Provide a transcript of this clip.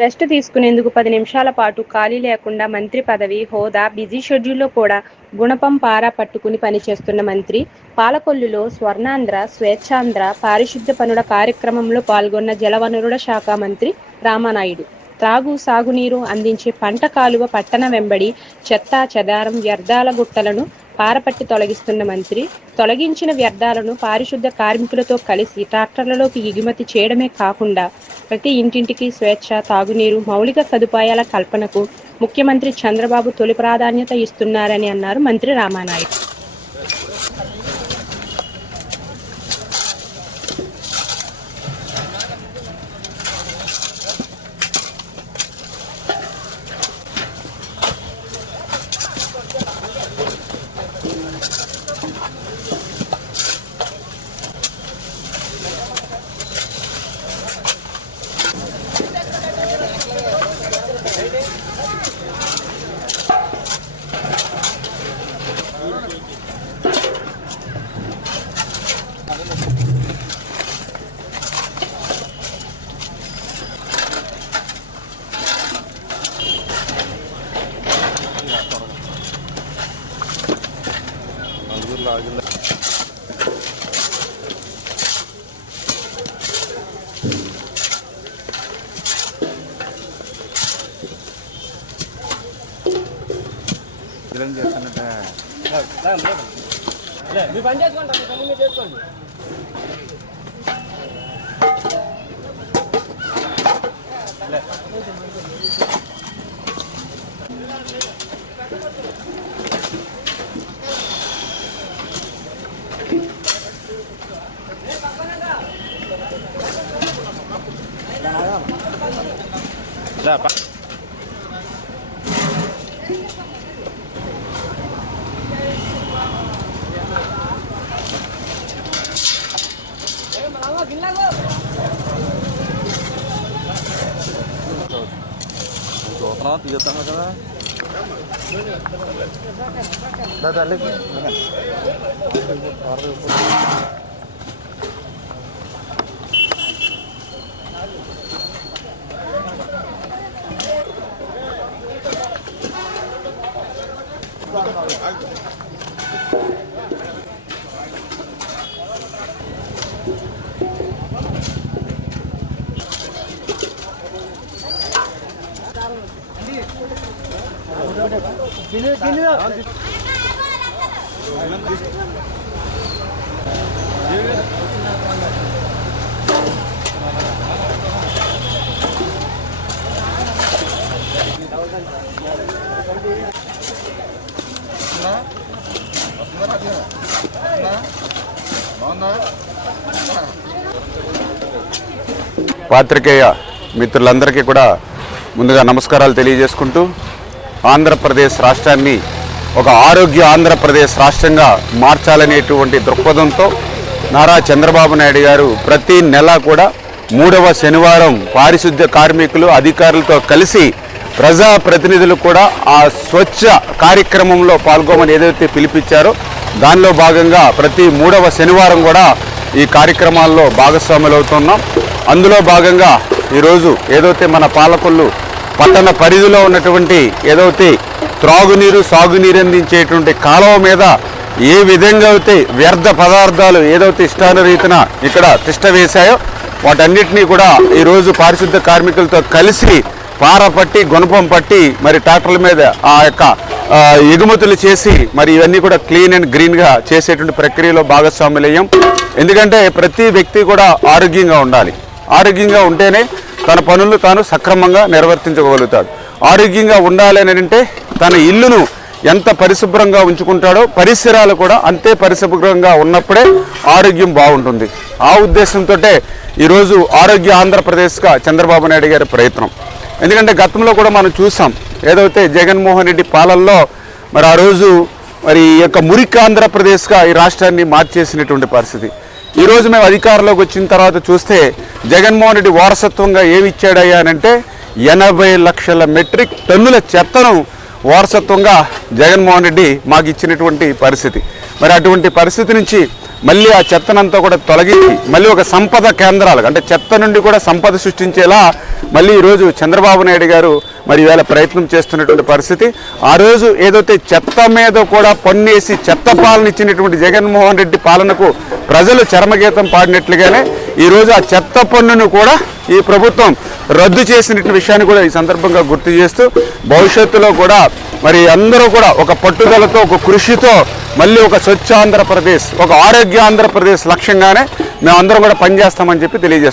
Rest తీసుకునేందుకు 10 నిమిషాల పాటు ఖాళీ లేకుండా మంత్రి పదవి, హోదా, బిజీ షెడ్యూల్లో కూడా గుణపం పారా పట్టుకుని పనిచేస్తున్న మంత్రి పాలకొల్లులో స్వర్ణాంధ్ర, స్వేచ్ఛాంధ్ర పారిశుద్ధ్య పనుల కార్యక్రమంలో పాల్గొన్న జలవనరుల శాఖ మంత్రి రామానాయుడు. త్రాగు, సాగునీరు అందించే పంట కాలువ పట్టణ వెంబడి చెత్త చెదారం, వ్యర్థాల గుట్టలను పారపట్టి తొలగిస్తున్న మంత్రి తొలగించిన వ్యర్థాలను పారిశుద్ధ్య కార్మికులతో కలిసి ట్రాక్టర్లలోకి ఎగుమతి చేయడమే కాకుండా ప్రతి ఇంటింటికి స్వేచ్ఛ, తాగునీరు, మౌలిక సదుపాయాల కల్పనకు ముఖ్యమంత్రి చంద్రబాబు తొలి ప్రాధాన్యత ఇస్తున్నారని అన్నారు మంత్రి రామానాయుడు. తీస్తాం కదా పాత్రికేయ మిత్రులందరికీ కూడా ముందుగా నమస్కారాలు తెలియజేసుకుంటూ ఆంధ్రప్రదేశ్ రాష్ట్రాన్ని ఒక ఆరోగ్య ఆంధ్రప్రదేశ్ రాష్ట్రంగా మార్చాలనేటువంటి దృక్పథంతో నారా చంద్రబాబు నాయుడు గారు ప్రతి నెల కూడా 3వ శనివారం పారిశుద్ధ్య కార్మికులు అధికారులతో కలిసి ప్రజాప్రతినిధులు కూడా ఆ స్వచ్ఛ కార్యక్రమంలో పాల్గొమని ఏదైతే పిలిపించారో దానిలో భాగంగా ప్రతి 3వ శనివారం కూడా ఈ కార్యక్రమాల్లో భాగస్వాములు అవుతున్నాం. అందులో భాగంగా ఈరోజు ఏదైతే మన పాలకొల్లు పట్టణ పరిధిలో ఉన్నటువంటి ఏదైతే త్రాగునీరు, సాగునీరు అందించేటువంటి కాలువ మీద ఏ విధంగా అయితే వ్యర్థ పదార్థాలు ఏదైతే ఇష్టానురీతిన ఇక్కడ తిష్ట వేశాయో వాటన్నిటినీ కూడా ఈరోజు పారిశుద్ధ్య కార్మికులతో కలిసి పారపట్టి గుణపం పట్టి మరి ట్రాక్టర్ల మీద ఆ యొక్క ఎగుమతులు చేసి మరి ఇవన్నీ కూడా క్లీన్ అండ్ గ్రీన్గా చేసేటువంటి ప్రక్రియలో భాగస్వాములయ్యాం. ఎందుకంటే ప్రతి వ్యక్తి కూడా ఆరోగ్యంగా ఉండాలి. ఆరోగ్యంగా ఉంటేనే తన పనులు తాను సక్రమంగా నిర్వర్తించగలుగుతాడు. ఆరోగ్యంగా ఉండాలి అని అంటే తన ఇల్లును ఎంత పరిశుభ్రంగా ఉంచుకుంటాడో పరిసరాలు కూడా అంతే పరిశుభ్రంగా ఉన్నప్పుడే ఆరోగ్యం బాగుంటుంది. ఆ ఉద్దేశంతో ఈరోజు ఆరోగ్య ఆంధ్రప్రదేశ్గా చంద్రబాబు నాయుడు గారి ప్రయత్నం. ఎందుకంటే గతంలో కూడా మనం చూసాం ఏదైతే జగన్మోహన్ రెడ్డి పాలనలో మరి ఆ రోజు మరి ఈ యొక్క మురికి ఆంధ్రప్రదేశ్గా ఈ రాష్ట్రాన్ని మార్చేసినటువంటి పరిస్థితి. ఈరోజు మేము అధికారంలోకి వచ్చిన తర్వాత చూస్తే జగన్మోహన్ రెడ్డి వారసత్వంగా ఏమి ఇచ్చాడయ్యా అంటే 80 లక్షల మెట్రిక్ టన్నుల చెత్తను వారసత్వంగా జగన్మోహన్ రెడ్డి మాకు ఇచ్చినటువంటి పరిస్థితి. మరి అటువంటి పరిస్థితి నుంచి మళ్ళీ ఆ చెత్తనంతా కూడా తొలగించి మళ్ళీ ఒక సంపద కేంద్రాలు అంటే చెత్త నుండి కూడా సంపద సృష్టించేలా మళ్ళీ ఈరోజు చంద్రబాబు నాయుడు గారు మరి ఈవేళ ప్రయత్నం చేస్తున్నటువంటి పరిస్థితి. ఆ రోజు ఏదైతే చెత్త మీద కూడా పన్నేసి చెత్త పాలన ఇచ్చినటువంటి జగన్మోహన్ రెడ్డి పాలనకు ప్రజలు చరమగీతం పాడినట్లుగానే ఈరోజు ఆ చెత్త పన్నును కూడా ఈ ప్రభుత్వం రద్దు చేసినటువంటి విషయాన్ని కూడా ఈ సందర్భంగా గుర్తు చేస్తూ భవిష్యత్తులో కూడా మరి అందరూ కూడా ఒక పట్టుదలతో ఒక కృషితో మళ్ళీ ఒక స్వచ్ఛ ఆంధ్రప్రదేశ్ ఒక ఆరోగ్య ఆంధ్రప్రదేశ్ లక్ష్యంగానే మేమందరం కూడా పనిచేస్తామని చెప్పి తెలియజేస్తాం.